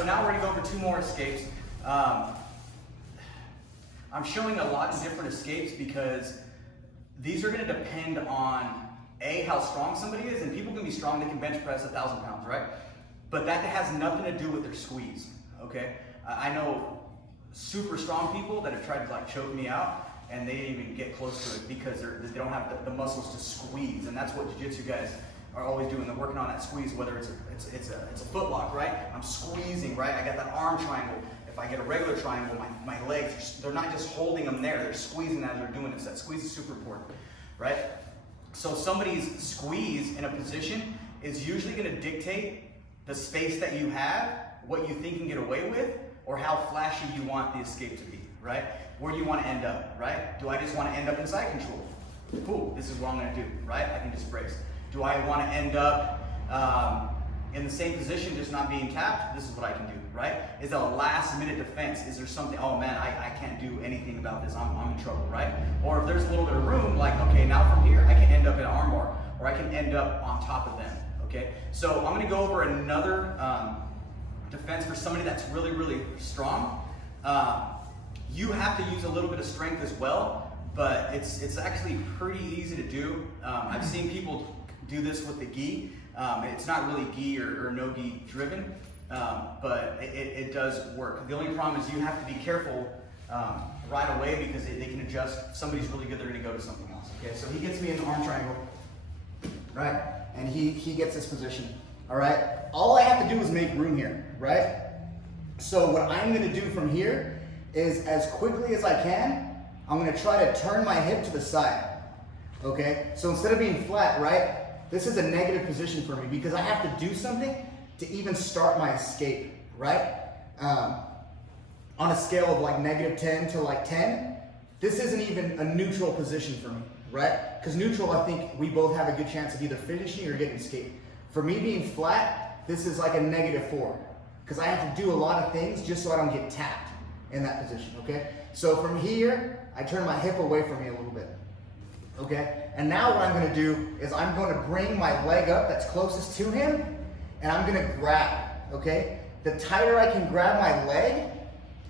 so now we're gonna go over 2 more escapes. I'm showing a lot of different escapes because these are gonna depend on A, how strong somebody is, and people can be strong, they can bench press 1,000 pounds, right? But that has nothing to do with their squeeze, okay? I know super strong people that have tried to like choke me out, and they didn't even get close to it because they don't have the muscles to squeeze, and that's what jiu-jitsu guys are always doing. They're working on that squeeze, whether it's a foot lock, right? I'm squeezing, right? I got that arm triangle. If I get a regular triangle, my legs, they're not just holding them there, they're squeezing as they're doing this. That squeeze is super important, right? So somebody's squeeze in a position is usually gonna dictate the space that you have, what you think you can get away with, or how flashy you want the escape to be, right? Where do you want to end up, right? Do I just want to end up in side control? Cool, this is what I'm going to do, right? I can just brace. Do I want to end up in the same position, just not being tapped? This is what I can do, right? Is it a last minute defense? Is there something, oh man, I can't do anything about this, I'm in trouble, right? Or if there's a little bit of room, like, okay, now from here, I can end up in an arm bar, or I can end up on top of them, okay? So I'm going to go over another defense for somebody that's really, really strong. You have to use a little bit of strength as well, but it's actually pretty easy to do. I've seen people do this with the gi. It's not really gi or no gi driven, but it does work. The only problem is you have to be careful right away because they can adjust. If somebody's really good, they're gonna go to something else. Okay, so he gets me in the arm triangle, right? And he gets this position, all right? All I have to do is make room here, right? So what I'm gonna do from here is as quickly as I can, I'm gonna try to turn my hip to the side, okay? So instead of being flat, right, this is a negative position for me because I have to do something to even start my escape, right? On a scale of like -10 to like 10, this isn't even a neutral position for me, right? Because neutral, I think we both have a good chance of either finishing or getting escape. For me being flat, this is like a -4 because I have to do a lot of things just so I don't get tapped in that position, okay? So from here, I turn my hip away from me a little bit, okay? And now what I'm gonna do is I'm gonna bring my leg up that's closest to him, and I'm gonna grab, okay? The tighter I can grab my leg,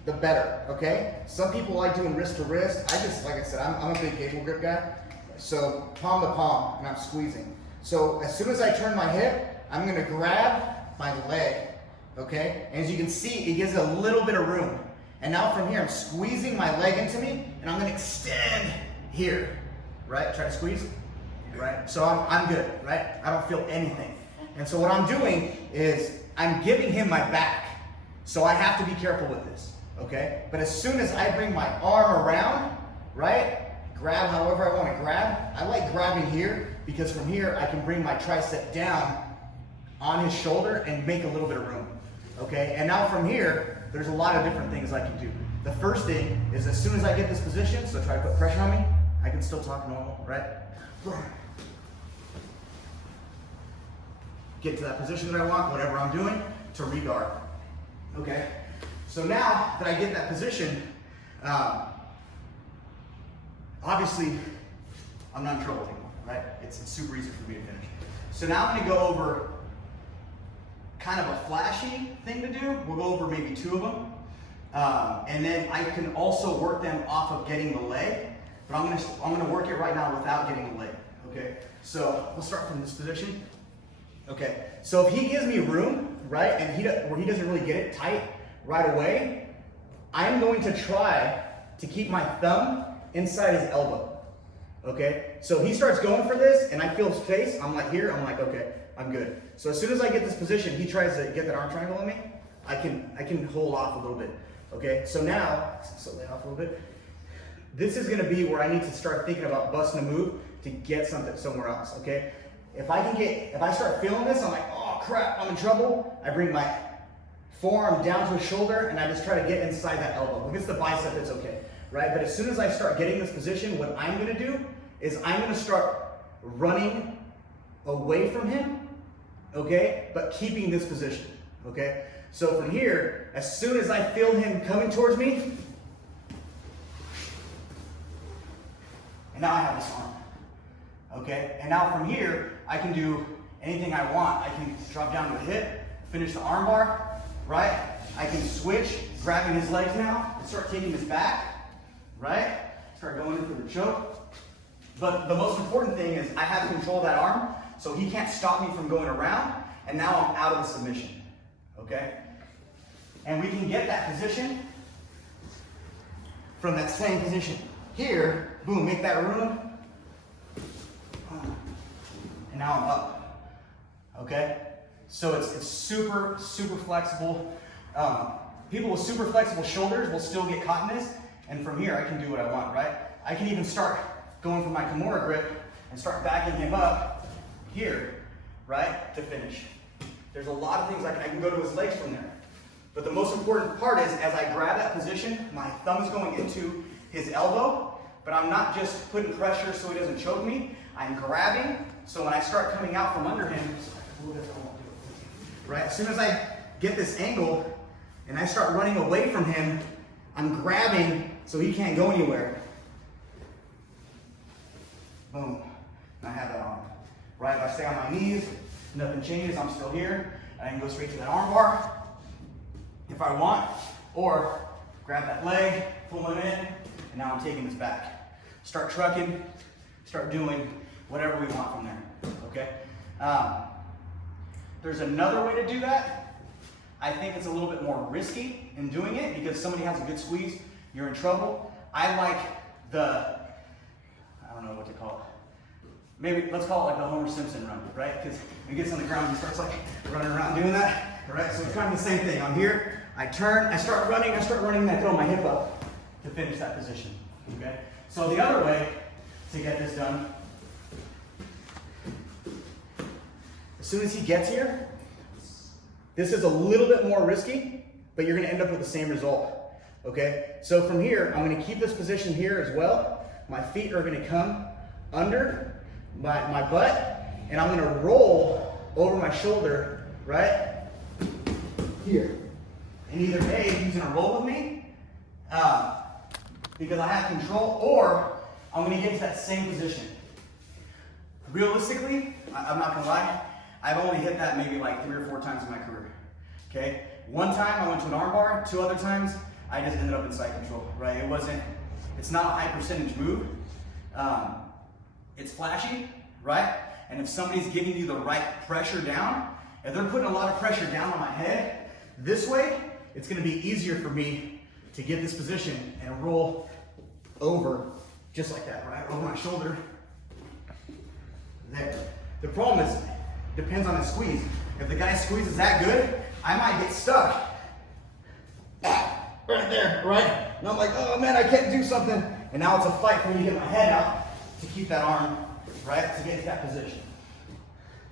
the better, okay? Some people like doing wrist to wrist. Like I said, I'm a big cable grip guy. So palm to palm, and I'm squeezing. So as soon as I turn my hip, I'm gonna grab my leg, okay? And as you can see, it gives a little bit of room. And now from here, I'm squeezing my leg into me, and I'm gonna extend here, right? Try to squeeze, right? So I'm good, right? I don't feel anything. And so what I'm doing is I'm giving him my back. So I have to be careful with this, okay? But as soon as I bring my arm around, right? Grab however I wanna grab. I like grabbing here because from here, I can bring my tricep down on his shoulder and make a little bit of room, okay? And now from here, there's a lot of different things I can do. The first thing is as soon as I get this position, so try to put pressure on me, I can still talk normal, right? Get to that position that I want, whatever I'm doing, to re-guard, okay? So now that I get that position, obviously, I'm not in trouble anymore, right? It's super easy for me to finish. So now I'm gonna go over kind of a flashy thing to do. We'll go over maybe 2 of them. And then I can also work them off of getting the leg, but I'm gonna work it right now without getting the leg, okay? So we'll start from this position. Okay, so if he gives me room, right, and where he doesn't really get it tight right away, I'm going to try to keep my thumb inside his elbow, okay? So he starts going for this, and I feel his face, I'm like here, I'm like, okay, I'm good. So as soon as I get this position, he tries to get that arm triangle on me, I can hold off a little bit, okay? So now, so lay off a little bit. This is gonna be where I need to start thinking about busting a move to get something somewhere else, okay? If I start feeling this, I'm like, oh crap, I'm in trouble. I bring my forearm down to his shoulder and I just try to get inside that elbow. If it's the bicep, it's okay, right? But as soon as I start getting this position, what I'm gonna do is I'm gonna start running away from him, okay? But keeping this position, okay? So from here, as soon as I feel him coming towards me, and now I have this arm, okay? And now from here, I can do anything I want. I can drop down to the hip, finish the arm bar, right? I can switch, grabbing his legs now, and start taking his back, right? Start going in for the choke. But the most important thing is I have control of that arm, so he can't stop me from going around, and now I'm out of the submission, okay? And we can get that position from that same position. Here, boom, make that room, and now I'm up, okay? So it's super, super flexible. People with super flexible shoulders will still get caught in this, and from here I can do what I want, right? I can even start going for my Kimura grip and start backing him up here, right, to finish. There's a lot of things I can go to his legs from there. But the most important part is as I grab that position, my thumb is going into his elbow, but I'm not just putting pressure so he doesn't choke me. I'm grabbing, so when I start coming out from under him, right, as soon as I get this angle and I start running away from him, I'm grabbing so he can't go anywhere. Boom, and I have that on. Right, if I stay on my knees, nothing changes, I'm still here. I can go straight to that arm bar if I want, or grab that leg, pull him in, and now I'm taking this back. Start trucking, start doing whatever we want from there, okay? There's another way to do that. I think it's a little bit more risky in doing it because somebody has a good squeeze, you're in trouble. I like I don't know what to call it. Maybe let's call it like the Homer Simpson run, right? Because when he gets on the ground, he starts like running around doing that, right? So it's kind of the same thing. I'm here, I turn, I start running, and I throw my hip up to finish that position, okay? So the other way to get this done, as soon as he gets here, this is a little bit more risky, but you're gonna end up with the same result, okay? So from here, I'm gonna keep this position here as well. My feet are gonna come under my butt, and I'm gonna roll over my shoulder, right? Here. And either A, he's gonna roll with me, because I have control, or I'm gonna get to that same position. Realistically, I'm not gonna lie, I've only hit that maybe like 3 or 4 times in my career, okay? One time I went to an arm bar, 2 other times, I just ended up in side control, right? It's not a high percentage move. It's flashy, right? And if somebody's giving you the right pressure down, if they're putting a lot of pressure down on my head, this way, it's gonna be easier for me to get this position and roll over just like that, right? Over my shoulder, there. The problem is, depends on the squeeze. If the guy's squeeze is that good, I might get stuck right there, right? And I'm like, oh man, I can't do something. And now it's a fight for me to get my head out to keep that arm, right, to get to that position.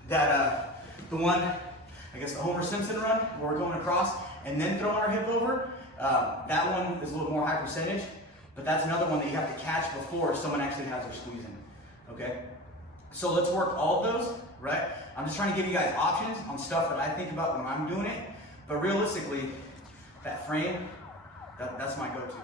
The one, I guess the Homer Simpson run, where we're going across and then throwing our hip over, that one is a little more high percentage, but that's another one that you have to catch before someone actually has their squeeze in, okay? So let's work all of those, right? I'm just trying to give you guys options on stuff that I think about when I'm doing it, but realistically, that frame, that's my go-to.